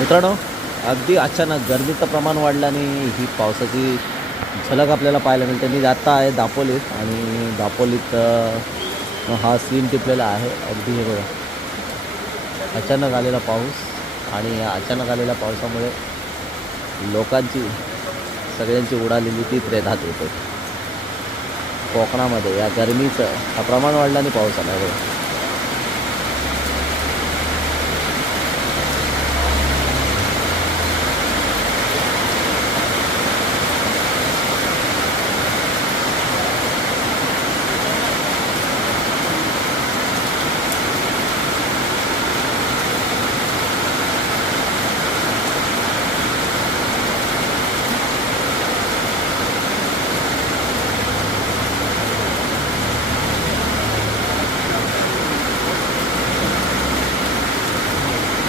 मित्रांनो, अगदी अचानक गर्दीचं प्रमाण वाढलं आणि ही पावसाची झलक आपल्याला पाहायला मिळते. मी जाता आहे दापोलीत आणि दापोलीत हा सीन टिपलेला आहे. अगदी हे बघा, अचानक आलेला पाऊस आणि या अचानक आलेल्या पावसामुळे लोकांची सगळ्यांची उडालेली ती प्रेतात होते. कोकणामध्ये या गरमीचं हा प्रमाण वाढलं आणि पाऊस आला आहे.